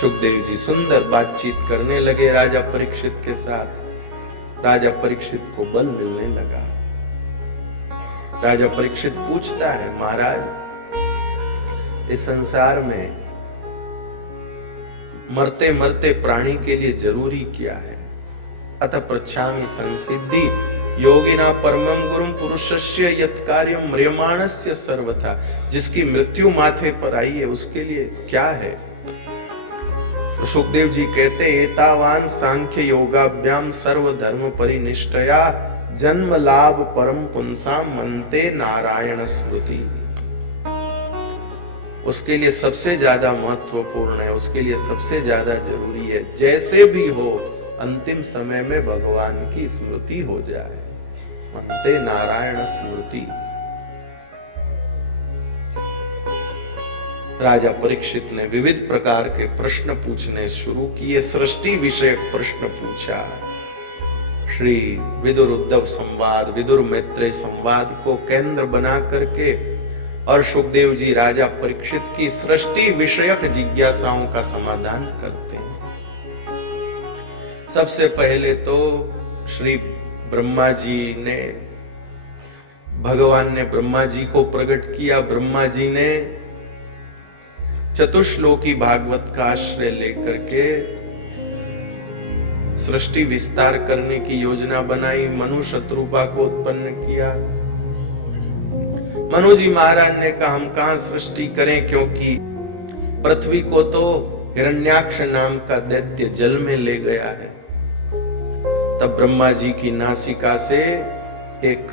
सुखदेव जी सुंदर बातचीत करने लगे राजा परीक्षित के साथ। राजा परीक्षित को बल मिलने लगा। राजा परीक्षित पूछता है, महाराज इस संसार में मरते मरते प्राणी के लिए जरूरी क्या है? अतः पृच्छामि संसिद्धि योगिना परमं गुरुम पुरुषस्य यत् कार्यं म्रियमाणस्य सर्वथा। जिसकी मृत्यु माथे पर आई है उसके लिए क्या है? तो सुखदेव जी कहते, एतावान सांख्य योगाभ्याम सर्व धर्म परिनिष्ठया जन्म लाभ परम पुंसाम मनते नारायण स्मृति। उसके लिए सबसे ज्यादा महत्वपूर्ण है, उसके लिए सबसे ज्यादा जरूरी है, जैसे भी हो अंतिम समय में भगवान की स्मृति हो जाए। मनते नारायण स्मृति। राजा परीक्षित ने विविध प्रकार के प्रश्न पूछने शुरू किए। सृष्टि विषयक प्रश्न पूछा। श्री विदुर उद्धव संवाद, विदुर मैत्रेय संवाद को केंद्र बना करके और सुखदेव जी राजा परीक्षित की सृष्टि विषयक जिज्ञासाओं का समाधान करते हैं। सबसे पहले तो श्री ब्रह्मा जी ने, भगवान ने ब्रह्मा जी को प्रकट किया। ब्रह्मा जी ने चतुश्लोकी भागवत का आश्रय लेकर के सृष्टि विस्तार करने की योजना बनाई। मनु शत्रुपा को उत्पन्न किया। मनु जी महाराज ने कहा हम कहां सृष्टि करें, क्योंकि पृथ्वी को तो हिरण्याक्ष नाम का दैत्य जल में ले गया है। तब ब्रह्मा जी की नासिका से एक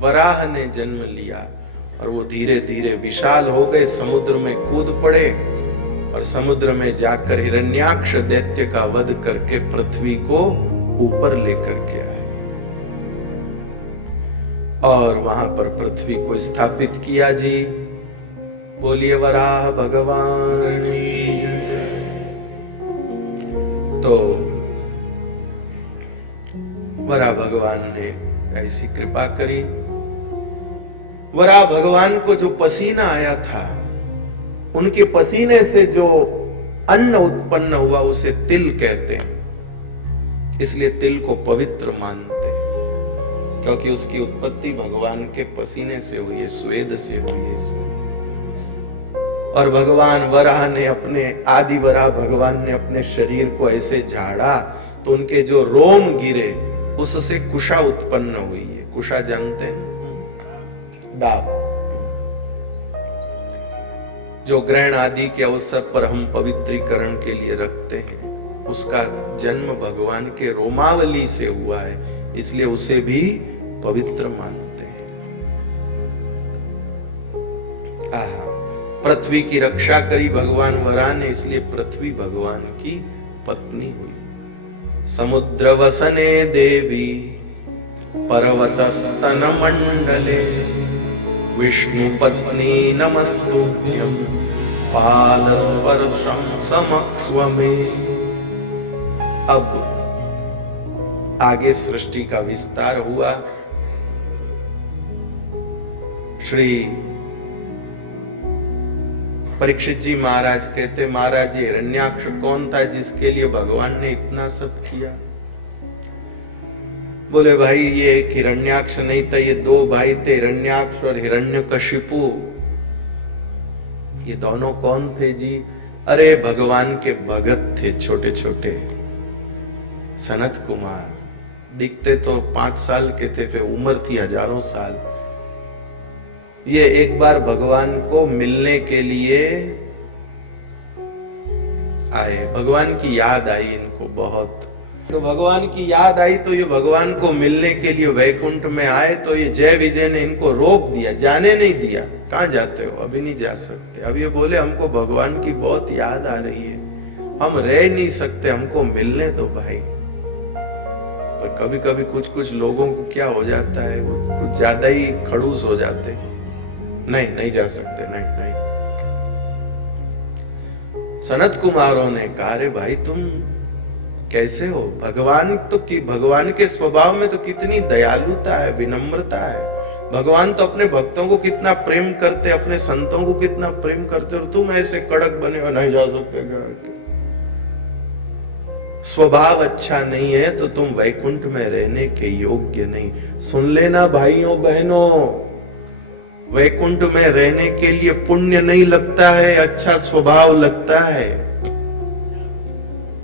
वराह ने जन्म लिया और वो धीरे धीरे विशाल हो गए, समुद्र में कूद पड़े और समुद्र में जाकर हिरण्याक्ष दैत्य का वध करके पृथ्वी को ऊपर लेकर के आए और वहां पर पृथ्वी को स्थापित किया। जी बोलिए वराह भगवान की जय। तो वराह भगवान ने ऐसी कृपा करी। वराह भगवान को जो पसीना आया था, उनके पसीने से जो अन्न उत्पन्न हुआ उसे तिल कहते हैं। इसलिए तिल को पवित्र मानते हैं, क्योंकि उसकी उत्पत्ति भगवान के पसीने से हुई है, स्वेद से हुई है। और भगवान वराह ने अपने, आदि वराह भगवान ने अपने शरीर को ऐसे झाड़ा तो उनके जो रोम गिरे उससे कुशा उत्पन्न हुई है। कुशा जानते हैं? दाब, जो ग्रहण आदि के अवसर पर हम पवित्रीकरण के लिए रखते हैं, उसका जन्म भगवान के रोमावली से हुआ है, इसलिए उसे भी पवित्र मानते हैं। आहा, पृथ्वी की रक्षा करी भगवान वराह ने, इसलिए पृथ्वी भगवान की पत्नी हुई। समुद्र वसने देवी पर्वतस्तन मंडले विष्णु पत्नी नमस्तुभ्यं पादस्पर्शं समक्ष्व मे। अब आगे सृष्टि का विस्तार हुआ। श्री परीक्षित जी महाराज कहते, महाराज ये हिरण्याक्ष कौन था जिसके लिए भगवान ने इतना सब किया? बोले भाई ये एक हिरण्याक्ष नहीं था, ये दो भाई थे, हिरण्याक्ष और हिरण्यकशिपु। ये दोनों कौन थे जी? अरे भगवान के भगत थे, छोटे छोटे। सनत कुमार दिखते तो 5 साल के थे, फिर उम्र थी हजारों साल। ये एक बार भगवान को मिलने के लिए आए, भगवान की याद आई इनको बहुत। तो भगवान की याद आई तो ये भगवान को मिलने के लिए वैकुंठ में आए। तो ये जय विजय ने इनको रोक दिया, जाने नहीं दिया। कहां जाते हो? अभी नहीं जा सकते। अब ये बोले हमको भगवान की बहुत याद आ रही है, हम रह नहीं सकते, हमको मिलने दो भाई। पर कभी कभी कुछ कुछ लोगों को क्या हो जाता है, वो कुछ ज्यादा ही खड़ूस हो जाते। नहीं जा सकते, नहीं। सनत कुमारों ने कहा, रे भाई तुम कैसे हो? भगवान तो कि भगवान के स्वभाव में तो कितनी दयालुता है, विनम्रता है। भगवान तो अपने भक्तों को कितना प्रेम करते, अपने संतों को कितना प्रेम करते, और तुम ऐसे कड़क बने हो, नहीं जा सकते। स्वभाव अच्छा नहीं है तो तुम वैकुंठ में रहने के योग्य नहीं। सुन लेना भाइयों बहनों, वैकुंठ में रहने के लिए पुण्य नहीं लगता है, अच्छा स्वभाव लगता है।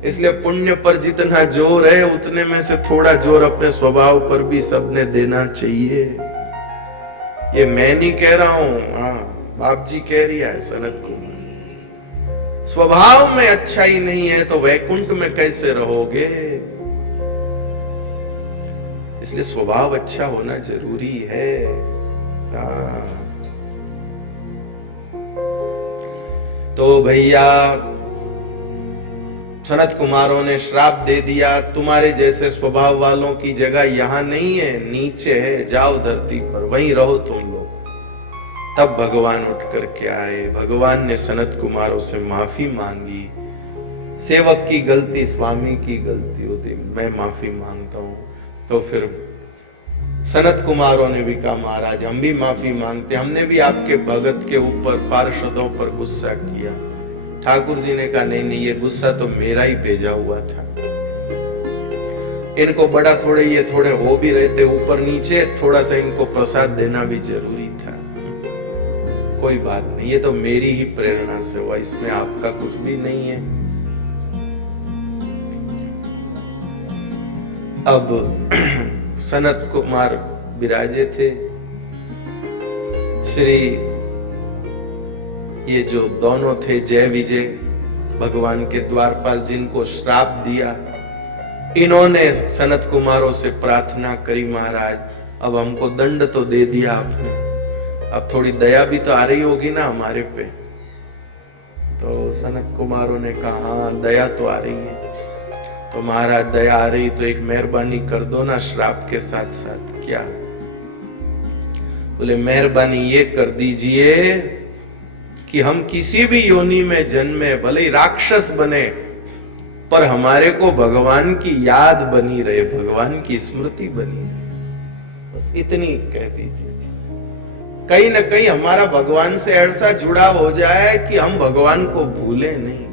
इसलिए पुण्य पर जितना जोर है उतने में से थोड़ा जोर अपने स्वभाव पर भी सबने देना चाहिए। ये मैं नहीं कह रहा हूं, हाँ बाप जी कह रही है सनत को। स्वभाव में अच्छाई नहीं है तो वैकुंठ में कैसे रहोगे? इसलिए स्वभाव अच्छा होना जरूरी है। तो भैया सनत कुमारों ने श्राप दे दिया, तुम्हारे जैसे स्वभाव वालों की जगह यहां नहीं है, नीचे है, जाओ धरती पर, वहीं रहो तुम लोग। तब भगवान उठ करके आए। भगवान ने सनत कुमारों से माफी मांगी। सेवक की गलती स्वामी की गलती होती, मैं माफी मांगता हूं। तो फिर सनत कुमारों ने भी कहा महाराज हम भी माफी मांगते, हमने भी आपके भगत के ऊपर पार्षदों पर गुस्सा किया। ठाकुर जी ने कहा नहीं नहीं, ये गुस्सा तो मेरा ही भेजा हुआ था। इनको बड़ा थोड़े ये थोड़े हो भी रहते ऊपर नीचे, थोड़ा सा इनको प्रसाद देना भी जरूरी था। कोई बात नहीं, ये तो मेरी ही प्रेरणा से हुआ, इसमें आपका कुछ भी नहीं है। अब सनत कुमार विराजे थे। श्री ये जो दोनों थे जय विजय, भगवान के द्वारपाल, जिनको श्राप दिया, इन्होंने सनत कुमारों से प्रार्थना करी महाराज अब हमको दंड तो दे दिया आपने, अब थोड़ी दया भी तो आ रही होगी ना हमारे पे। तो सनत कुमारों ने कहा हाँ दया तो आ रही है। तो महाराज दया आ रही तो एक मेहरबानी कर दो ना श्राप के साथ साथ। क्या? बोले मेहरबानी ये कर दीजिए कि हम किसी भी योनि में जन्मे, भले ही राक्षस बने, पर हमारे को भगवान की याद बनी रहे, भगवान की स्मृति बनी रहे, बस इतनी कह दीजिए। कहीं ना कहीं हमारा भगवान से ऐसा जुड़ाव हो जाए कि हम भगवान को भूले नहीं।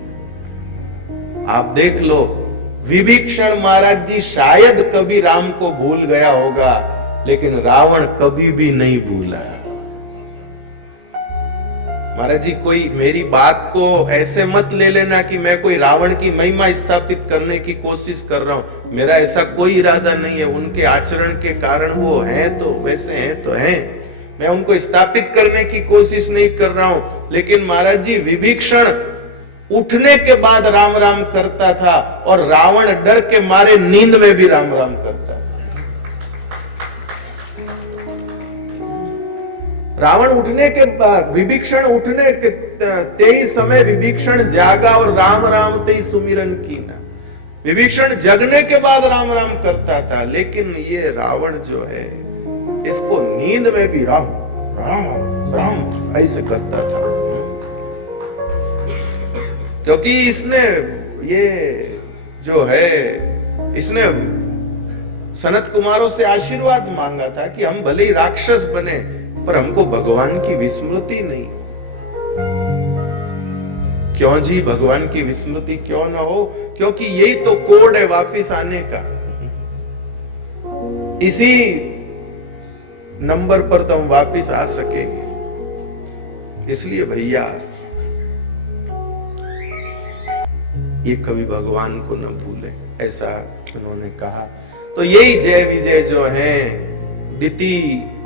आप देख लो विभीषण महाराज जी शायद कभी राम को भूल गया होगा, लेकिन रावण कभी भी नहीं भूला। महाराज जी कोई मेरी बात को ऐसे मत ले लेना कि मैं कोई रावण की महिमा स्थापित करने की कोशिश कर रहा हूं, मेरा ऐसा कोई इरादा नहीं है। उनके आचरण के कारण वो हैं तो वैसे हैं तो हैं, मैं उनको स्थापित करने की कोशिश नहीं कर रहा हूं। लेकिन महाराज जी विभीषण उठने के बाद राम राम करता था और रावण डर के मारे नींद में भी राम राम करता था। रावण उठने के बाद, विभीषण उठने के ते ही समय विभीषण जागा और राम राम ते ही सुमिरन कीना। विभीषण जगने के बाद राम राम करता था, लेकिन ये रावण जो है इसको नींद में भी राम राम राम ऐसे करता था, क्योंकि इसने ये जो है इसने सनत कुमारों से आशीर्वाद मांगा था कि हम भले ही राक्षस बने पर हमको भगवान की विस्मृति नहीं। क्यों जी भगवान की विस्मृति क्यों ना हो? क्योंकि यही तो कोड है वापिस आने का। इसी नंबर पर तो हम वापिस आ सकेंगे। इसलिए भैया ये कभी भगवान को न भूले, ऐसा उन्होंने कहा। तो यही जय विजय जो हैं दिति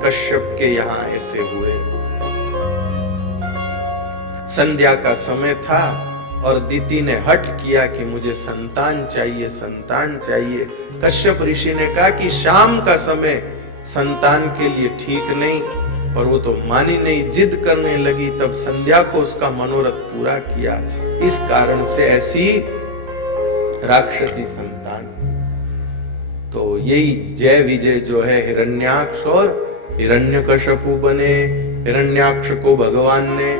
कश्यप के यहां ऐसे हुए। संध्या का समय था और दिति ने हट किया कि मुझे संतान चाहिए, संतान चाहिए। कश्यप ऋषि ने कहा कि शाम का समय संतान के लिए ठीक नहीं, पर वो तो मानी नहीं, जिद करने लगी। तब संध्या को उसका मनोरथ पूरा किया। इस कारण से ऐसी राक्षसी संतान। तो यही जय विजय जो है हिरण्याक्ष और हिरण्यकश्यपु बने। हिरण्याक्ष को भगवान ने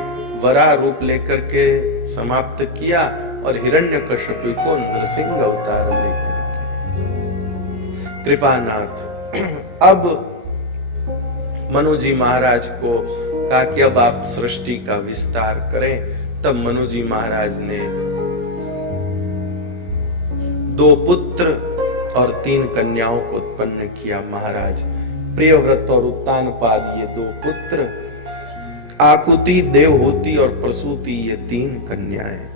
वराह रूप लेकर के समाप्त किया और हिरण्यकश्यपु को नृसिंह अवतार लेकर के। कृपानाथ अब मनु जी महाराज को कहा कि अब आप सृष्टि का विस्तार करें। तब मनु जी महाराज ने 2 पुत्र और 3 कन्याओं को उत्पन्न किया महाराज। प्रियव्रत और उत्तानपाद ये 2 पुत्र, आकुति, देवहूति और प्रसूति ये 3 कन्याएं।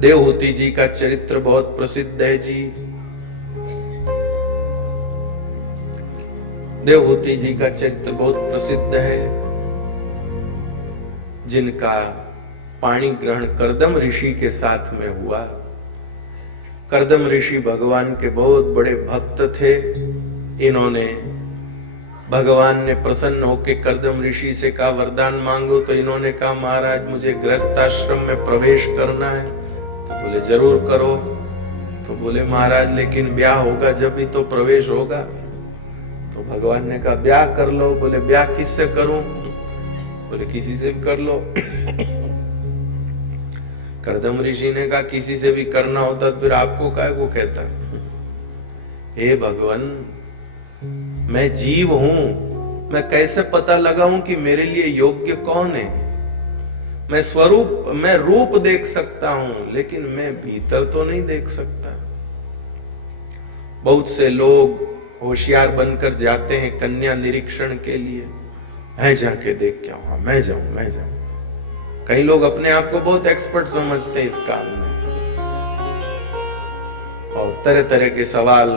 देवहूति जी का चरित्र बहुत प्रसिद्ध है जी। देवहूति जी का चरित्र बहुत प्रसिद्ध है, जिनका पाणी ग्रहण कर्दम ऋषि के साथ में हुआ। कर्दम ऋषि भगवान के बहुत बड़े भक्त थे। इन्होंने, भगवान ने प्रसन्न होकर कर्दम ऋषि से कहा वरदान मांगो, तो इन्होंने कहा महाराज मुझे गृहस्थाश्रम में प्रवेश करना है। तो बोले जरूर करो। तो बोले महाराज लेकिन ब्याह होगा जब ही तो प्रवेश होगा। तो भगवान ने कहा ब्याह कर लो। बोले ब्याह किससे करूं? बोले किसी से भी कर लो। कर्दम ऋषि ने कहा किसी से भी करना होता तो फिर आपको काहे को कहता? हे भगवान, मैं जीव हूं, मैं कैसे पता लगाऊं कि मेरे लिए योग्य कौन है? मैं रूप देख सकता हूं, लेकिन मैं भीतर तो नहीं देख सकता। बहुत से लोग होशियार बनकर जाते हैं कन्या निरीक्षण के लिए, मैं जाके देख के आऊं, मैं जाऊं। कई लोग अपने आप को बहुत एक्सपर्ट समझते हैं इस काम में, और तरह तरह के सवाल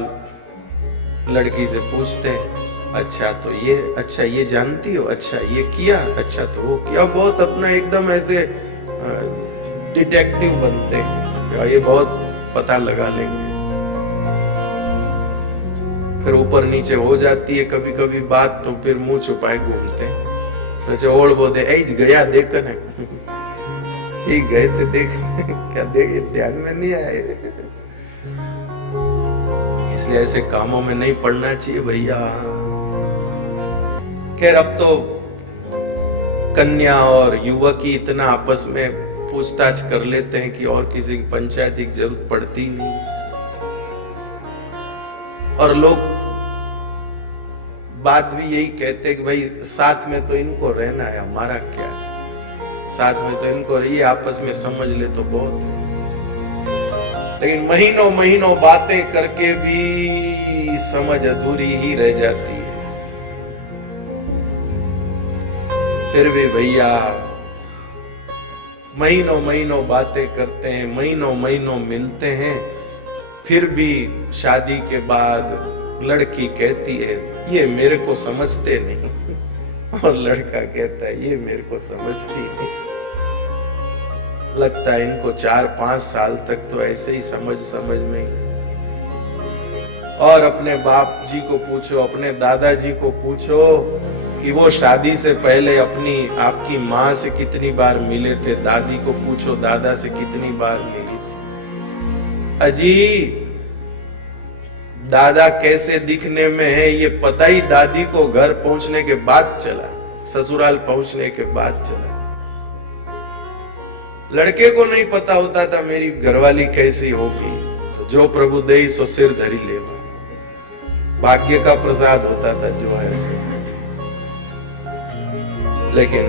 लड़की से पूछते हैं। अच्छा तो ये, अच्छा ये जानती हो, अच्छा ये किया, अच्छा तो वो किया। बहुत अपना एकदम ऐसे डिटेक्टिव बनते हैं, ये बहुत पता लगा लेंगे। फिर ऊपर नीचे हो जाती है कभी कभी बात, तो फिर मुंह छुपाए घूमते हैं। तो ओढ़ बोले ऐज गया देखने, ही गए थे देखने, क्या देखे ध्यान में नहीं आए। इसलिए ऐसे कामों में नहीं पड़ना चाहिए भैया। खैर अब तो कन्या और युवक ही इतना आपस में पूछताछ कर लेते हैं कि और किसी की पंचायत की जरूरत पड़ती नहीं। और लोग बात भी यही कहते कि भाई साथ में तो इनको रहना है, हमारा क्या, साथ में तो इनको रहिए, आपस में समझ ले तो बहुत है। लेकिन महीनों महीनों बातें करके भी समझ अधूरी ही रह जाती है। फिर भी भैया महीनों महीनों बातें करते हैं, महीनों महीनों मिलते हैं, फिर भी शादी के बाद लड़की कहती है ये मेरे को समझते नहीं, और लड़का कहता है ये मेरे को समझती नहीं। लगता है इनको 4-5 साल तक तो ऐसे ही समझ में ही। और अपने बाप जी को पूछो, अपने दादाजी को पूछो कि वो शादी से पहले आपकी माँ से कितनी बार मिले थे। दादी को पूछो दादा से कितनी बार मिली थी। अजी दादा कैसे दिखने में है ये पता ही दादी को घर पहुंचने के बाद चला, ससुराल पहुंचने के बाद चला। लड़के को नहीं पता होता था मेरी घरवाली कैसी होगी, तो जो प्रभु दे सो सिर धरी लेवा, भाग्य का प्रसाद होता था जो है। लेकिन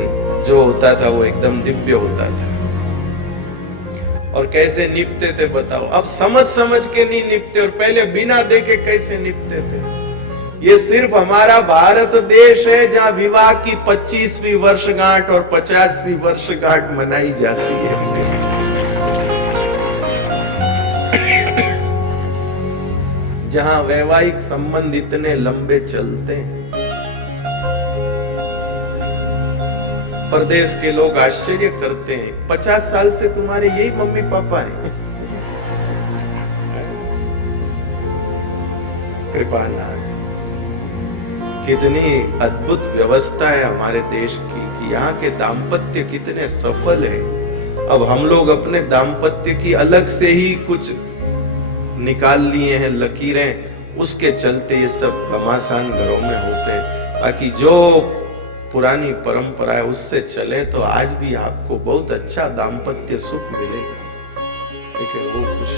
जो होता था वो एकदम दिव्य होता था। और कैसे निपते थे बताओ? अब समझ के नहीं निपते, और पहले बिना देखे कैसे निपते थे। ये सिर्फ हमारा भारत देश है जहां विवाह की 25वीं वर्षगांठ और 50वीं वर्षगांठ मनाई जाती है। जहां वैवाहिक संबंध इतने लंबे चलते हैं। परदेश के लोग आश्चर्य करते हैं, 50 साल से तुम्हारे यही मम्मी पापा हैं। कृपानाथ, कितनी अद्भुत व्यवस्था है हमारे देश की कि यहाँ के दाम्पत्य कितने सफल हैं। अब हम लोग अपने दाम्पत्य की अलग से ही कुछ निकाल लिए हैं लकीरें, उसके चलते ये सब घमासान घरों में होते हैं। बाकी जो पुरानी परंपरा है उससे चले तो आज भी आपको बहुत अच्छा दाम्पत्य सुख मिलेगा। लेकिन वो कुछ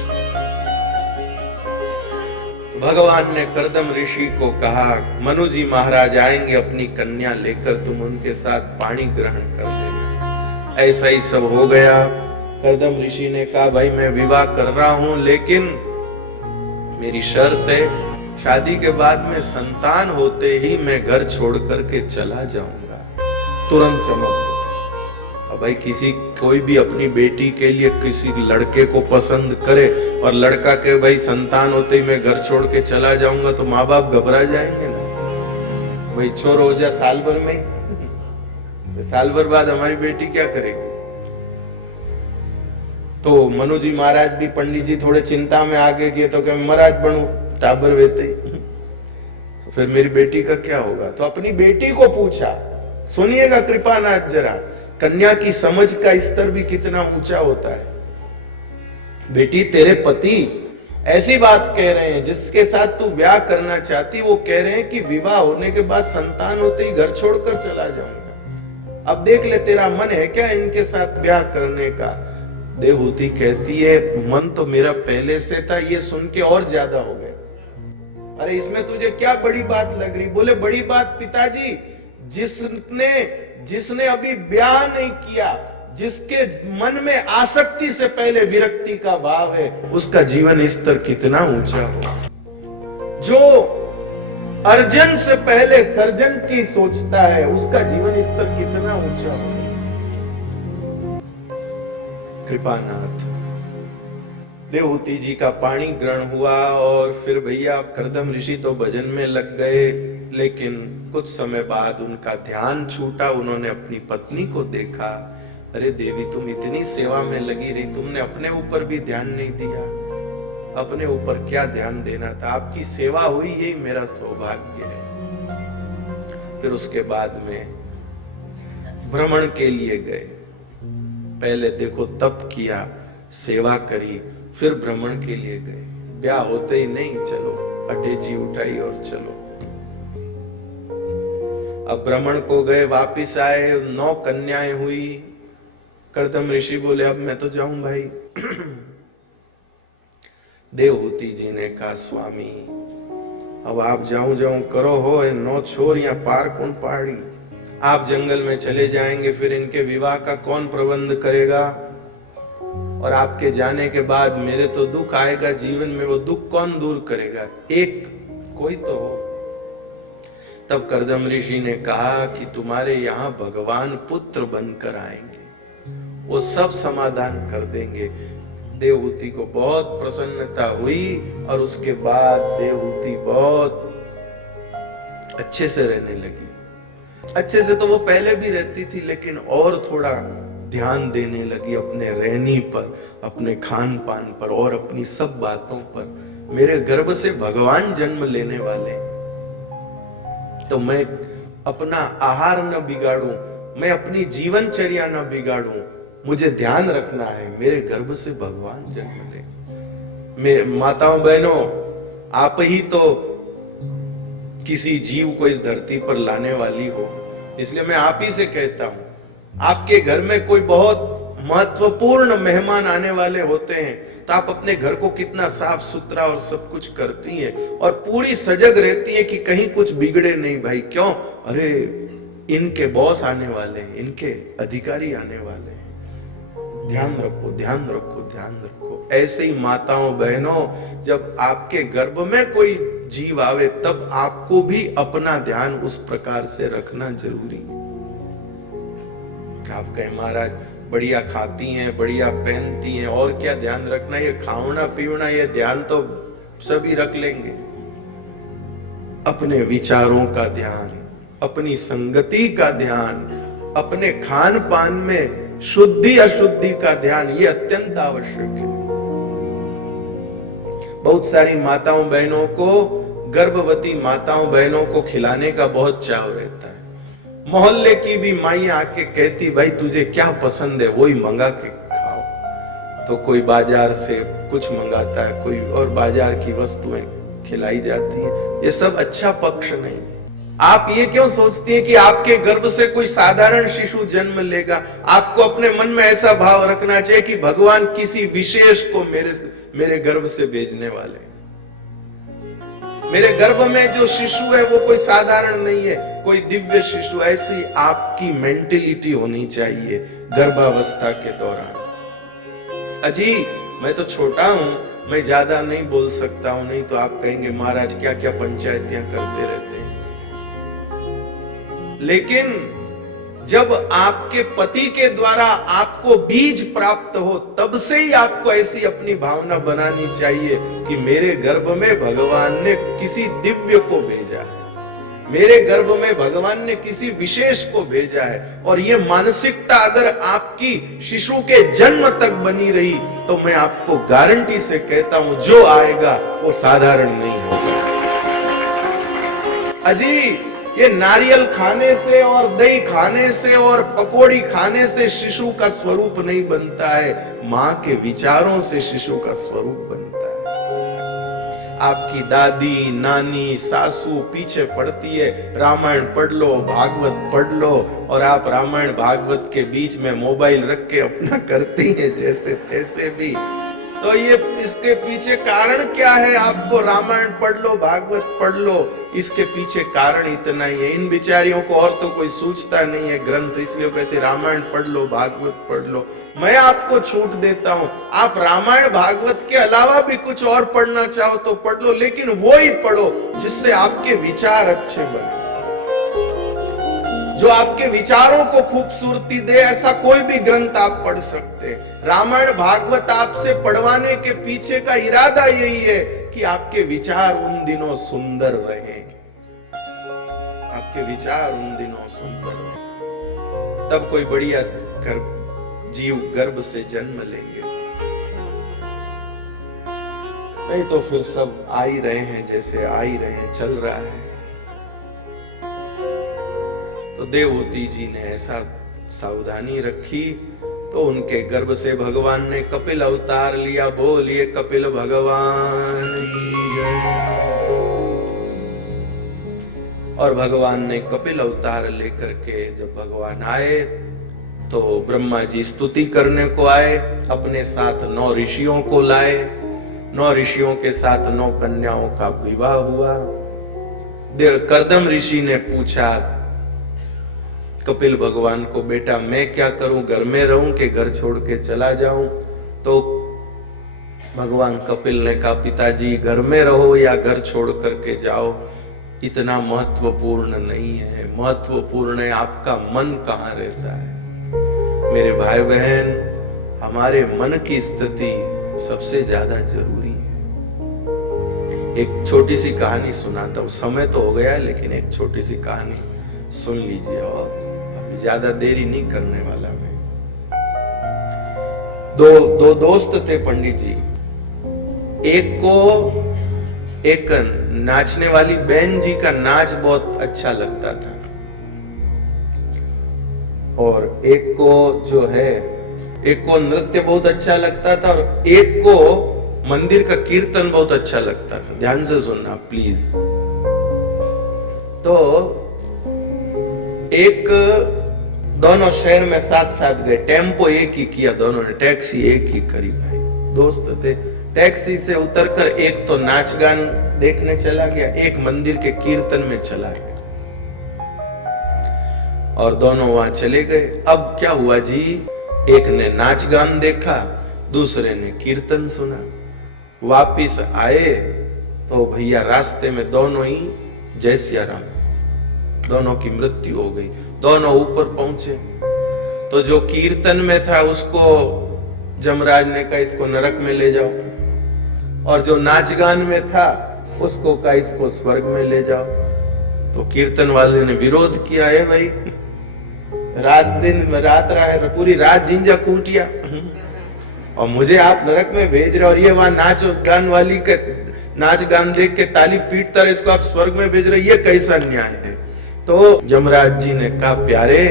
भगवान ने कर्दम ऋषि को कहा मनु जी महाराज आएंगे अपनी कन्या लेकर, तुम उनके साथ पानी ग्रहण कर देना। ऐसा ही सब हो गया। कर्दम ऋषि ने कहा भाई मैं विवाह कर रहा हूं, लेकिन मेरी शर्त है शादी के बाद में संतान होते ही मैं घर छोड़ करके चला जाऊंगा। तुरंत चमक गई। अब भाई कोई भी अपनी बेटी के लिए किसी लड़के को पसंद करे और लड़का के भाई संतान होते ही मैं घर छोड़ के चला जाऊंगा तो माँ बाप घबरा जाएंगे ना। भाई छोर हो जा साल भर में, साल भर बाद हमारी बेटी क्या करेगी। तो मनु जी महाराज भी पंडित जी थोड़े चिंता में आगे गए तो मैं महाराज बनू टाबर वेते तो फिर मेरी बेटी का क्या होगा। तो अपनी बेटी को पूछा। सुनिएगा कृपानाथ जरा, कन्या की समझ का स्तर भी कितना ऊंचा होता है। बेटी तेरे पति ऐसी बात कह रहे हैं जिसके साथ तू ब्याह करना चाहती, वो कह रहे हैं कि विवाह होने के बाद संतान होते ही घर छोड़कर चला जाऊंगा। अब देख ले तेरा मन है क्या इनके साथ ब्याह करने का। देवहूति कहती है मन तो मेरा पहले से था, ये सुन के और ज्यादा हो गए। अरे इसमें तुझे क्या बड़ी बात लग रही। बोले बड़ी बात पिताजी, जिसने अभी ब्याह नहीं किया, जिसके मन में आसक्ति से पहले विरक्ति का भाव है, उसका जीवन स्तर कितना ऊंचा हो। जो अर्जन से पहले सर्जन की सोचता है, उसका जीवन स्तर कितना ऊंचा हो। कृपानाथ देवहूति जी का पानी ग्रहण हुआ और फिर भैया कर्दम ऋषि तो भजन में लग गए, लेकिन कुछ समय बाद उनका ध्यान छूटा। उन्होंने अपनी पत्नी को देखा। अरे देवी तुम इतनी सेवा में लगी रही, तुमने अपने ऊपर भी ध्यान नहीं दिया। अपने ऊपर क्या ध्यान देना था, आपकी सेवा हुई यही मेरा सौभाग्य है। फिर उसके बाद में भ्रमण के लिए गए। पहले देखो तप किया, सेवा करी, फिर भ्रमण के लिए गए। ब्याह होते ही नहीं, चलो अटैची उठाई और चलो। अब भ्रमण को गए, वापिस आए, 9 कन्याएं हुई। कर्दम ऋषि बोले अब मैं तो जाऊं भाई। देवहूति जी ने कहा स्वामी अब आप जाऊं करो हो, 9 छोर या पार कौन पहाड़ी। आप जंगल में चले जाएंगे, फिर इनके विवाह का कौन प्रबंध करेगा। और आपके जाने के बाद मेरे तो दुख आएगा जीवन में, वो दुख कौन दूर करेगा। एक कोई तो हो। तब कर्दम ऋषि ने कहा कि तुम्हारे यहाँ भगवान पुत्र बनकर आएंगे, वो सब समाधान कर देंगे। देवहूति को बहुत प्रसन्नता हुई और उसके बाद देवहूति बहुत अच्छे से रहने लगी। अच्छे से तो वो पहले भी रहती थी, लेकिन और थोड़ा ध्यान देने लगी अपने रहनी पर, अपने खान पान पर और अपनी सब बातों पर। मेरे गर्भ से भगवान जन्म लेने वाले, तो मैं अपना आहार न बिगाड़ूं, मैं अपनी जीवनचर्या न बिगाड़ूं, मुझे ध्यान रखना है मेरे गर्भ से भगवान जन्म ले। माताओं बहनों, आप ही तो किसी जीव को इस धरती पर लाने वाली हो, इसलिए मैं आप ही से कहता हूं, आपके घर में कोई बहुत महत्वपूर्ण मेहमान आने वाले होते हैं तो आप अपने घर को कितना साफ सुथरा और सब कुछ करती हैं और पूरी सजग रहती है कि कहीं कुछ बिगड़े नहीं। भाई क्यों? अरे इनके बॉस आने वाले हैं, इनके अधिकारी आने वाले हैं, ध्यान रखो ध्यान रखो ध्यान रखो। ऐसे ही माताओं बहनों, जब आपके गर्भ में कोई जीव आवे तब आपको भी अपना ध्यान उस प्रकार से रखना जरूरी है। आप कहें महाराज बढ़िया खाती हैं, बढ़िया पहनती हैं, और क्या ध्यान रखना, ये खाना पीना ये ध्यान तो सभी रख लेंगे। अपने विचारों का ध्यान, अपनी संगति का ध्यान, अपने खान पान में शुद्धि अशुद्धि का ध्यान, ये अत्यंत आवश्यक है। बहुत सारी माताओं बहनों को, गर्भवती माताओं बहनों को खिलाने का बहुत चाव रहता है। मोहल्ले की भी माई आके कहती भाई तुझे क्या पसंद है वही मंगा के खाओ। तो कोई बाजार से कुछ मंगाता है, कोई और बाजार की वस्तुएं खिलाई जाती है। ये सब अच्छा पक्ष नहीं है। आप ये क्यों सोचती हैं कि आपके गर्भ से कोई साधारण शिशु जन्म लेगा? आपको अपने मन में ऐसा भाव रखना चाहिए कि भगवान किसी विशेष को मेरे गर्भ से भेजने वाले। मेरे गर्भ में जो शिशु है वो कोई साधारण नहीं है, कोई दिव्य शिशु। ऐसी आपकी मेंटेलिटी होनी चाहिए गर्भावस्था के दौरान। अजी मैं तो छोटा हूं, मैं ज्यादा नहीं बोल सकता हूं, नहीं तो आप कहेंगे महाराज क्या क्या पंचायतियां करते रहते हैं। लेकिन जब आपके पति के द्वारा आपको बीज प्राप्त हो, तब से ही आपको ऐसी अपनी भावना बनानी चाहिए कि मेरे गर्भ में भगवान ने किसी दिव्य को भेजा है, मेरे गर्भ में भगवान ने किसी विशेष को भेजा है। और ये मानसिकता अगर आपकी शिशु के जन्म तक बनी रही तो मैं आपको गारंटी से कहता हूं जो आएगा वो साधारण नहीं होगा। अजी ये नारियल खाने से और दही खाने से और पकोड़ी खाने से शिशु का स्वरूप नहीं बनता है, मां के विचारों से शिशु का स्वरूप बनता है। आपकी दादी, नानी, सासू पीछे पड़ती है, रामायण पढ़ लो, भागवत पढ़ लो, और आप रामायण भागवत के बीच में मोबाइल रख के अपना करती है जैसे तैसे भी। तो ये इसके पीछे कारण क्या है? आपको रामायण पढ़ लो, भागवत पढ़ लो, इसके पीछे कारण इतना ही है। इन बिचारियों को और तो कोई सूझता नहीं है ग्रंथ, इसलिए कहते रामायण पढ़ लो, भागवत पढ़ लो। मैं आपको छूट देता हूं, आप रामायण भागवत के अलावा भी कुछ और पढ़ना चाहो तो पढ़ लो, लेकिन वो ही पढ़ो जिससे आपके विचार अच्छे बने, जो आपके विचारों को खूबसूरती दे। ऐसा कोई भी ग्रंथ आप पढ़ सकते हैं। रामायण भागवत आपसे पढ़वाने के पीछे का इरादा यही है कि आपके विचार उन दिनों सुंदर रहें, आपके विचार उन दिनों सुंदर रहें, तब कोई बढ़िया जीव गर्भ से जन्म लेंगे। नहीं तो फिर सब आ ही रहे हैं जैसे आ ही रहे हैं, चल रहा है। तो देवहूति जी ने ऐसा सावधानी रखी तो उनके गर्भ से भगवान ने कपिल अवतार लिया। बोलिए कपिल भगवान की जय। और भगवान ने कपिल अवतार लेकर के जब भगवान आए तो ब्रह्मा जी स्तुति करने को आए, अपने साथ 9 ऋषियों को लाए। 9 ऋषियों के साथ 9 कन्याओं का विवाह हुआ। कर्दम ऋषि ने पूछा कपिल भगवान को, बेटा मैं क्या करूं, घर में रहूं कि घर छोड़ के चला जाऊं? तो भगवान कपिल ने कहा, पिताजी घर में रहो या घर छोड़ करके जाओ, इतना महत्वपूर्ण नहीं है। महत्वपूर्ण है आपका मन कहां रहता है। मेरे भाई बहन, हमारे मन की स्थिति सबसे ज्यादा जरूरी है। एक छोटी सी कहानी सुनाता हूं, समय तो हो गया है लेकिन एक छोटी सी कहानी सुन लीजिए, और ज्यादा देरी नहीं करने वाला मैं। दो दोस्त थे पंडित जी। एक नाचने वाली बहन जी का नाच बहुत अच्छा लगता था, और एक को नृत्य बहुत अच्छा लगता था, और एक को मंदिर का कीर्तन बहुत अच्छा लगता था। ध्यान से सुनना प्लीज। तो दोनों शहर में साथ साथ गए, टेम्पो एक ही किया दोनों ने, टैक्सी एक ही करी। भाई दोस्त थे। टैक्सी से उतरकर एक तो नाच गान देखने चला गया, एक मंदिर के कीर्तन में चला गया, और दोनों वहां चले गए। अब क्या हुआ जी, एक ने नाच गान देखा, दूसरे ने कीर्तन सुना। वापिस आए तो भैया रास्ते में दोनों ही जय सिया राम, दोनों की मृत्यु हो गई। दोनों ऊपर पहुंचे तो जो कीर्तन में था उसको जमराज ने कहा इसको नरक में ले जाओ, और जो नाच गान में था उसको कहा इसको स्वर्ग में ले जाओ। तो कीर्तन वाले ने विरोध किया, है भाई रात रहा है, पूरी रात झिंझा कूटिया, और मुझे आप नरक में भेज रहे, और ये वहां नाच गान वाली के नाच गान देख के ताली पीटता रहे, इसको आप स्वर्ग में भेज रहे, ये कैसा न्याय है? तो जमराज जी ने कहा, प्यारे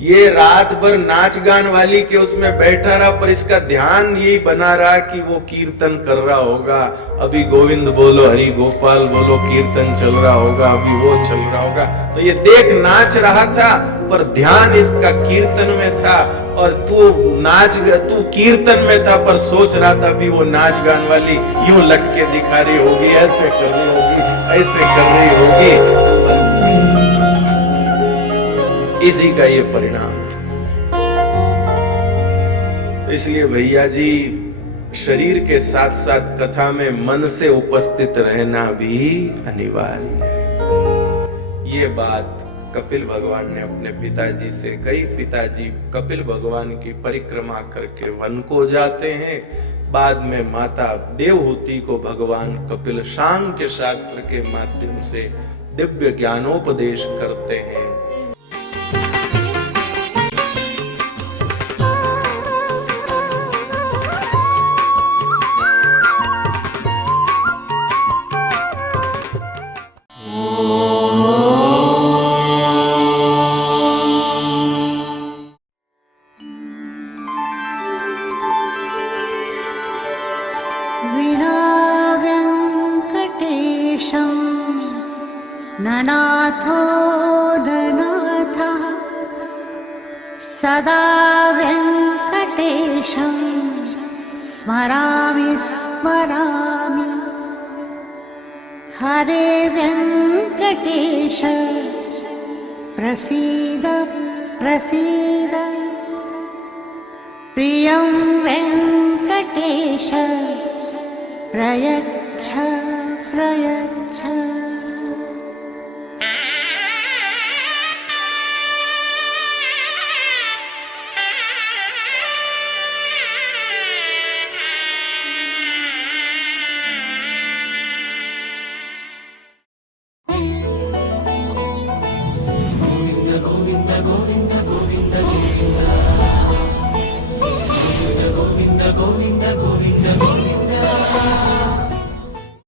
ये रात भर नाच गान वाली के उसमें बैठा रहा, पर इसका ध्यान यही बना रहा कि वो कीर्तन कर रहा होगा, अभी गोविंद बोलो, हरि गोपाल बोलो, कीर्तन चल रहा होगा, अभी वो चल रहा होगा। तो ये देख नाच रहा था पर ध्यान इसका कीर्तन में था, और तू कीर्तन में था पर सोच रहा था भी वो नाच गान वाली यूं लटके दिखा रही होगी, ऐसे कर रही होगी, ऐसे कर रही होगी। बस इसी का ये परिणाम। इसलिए भैया जी, शरीर के साथ साथ कथा में मन से उपस्थित रहना भी अनिवार्य है। ये बात कपिल भगवान ने अपने पिताजी से कही। पिताजी कपिल भगवान की परिक्रमा करके वन को जाते हैं। बाद में माता देवहूति को भगवान कपिल सांख्य शास्त्र के माध्यम से दिव्य ज्ञानोपदेश करते हैं। ननाथो ननाथः सदा वेङ्कटेशं स्मरामि स्मरामि। हरे वेङ्कटेश प्रसीद प्रसीद। प्रियं वेङ्कटेश प्रयच्छ प्रयच्छ।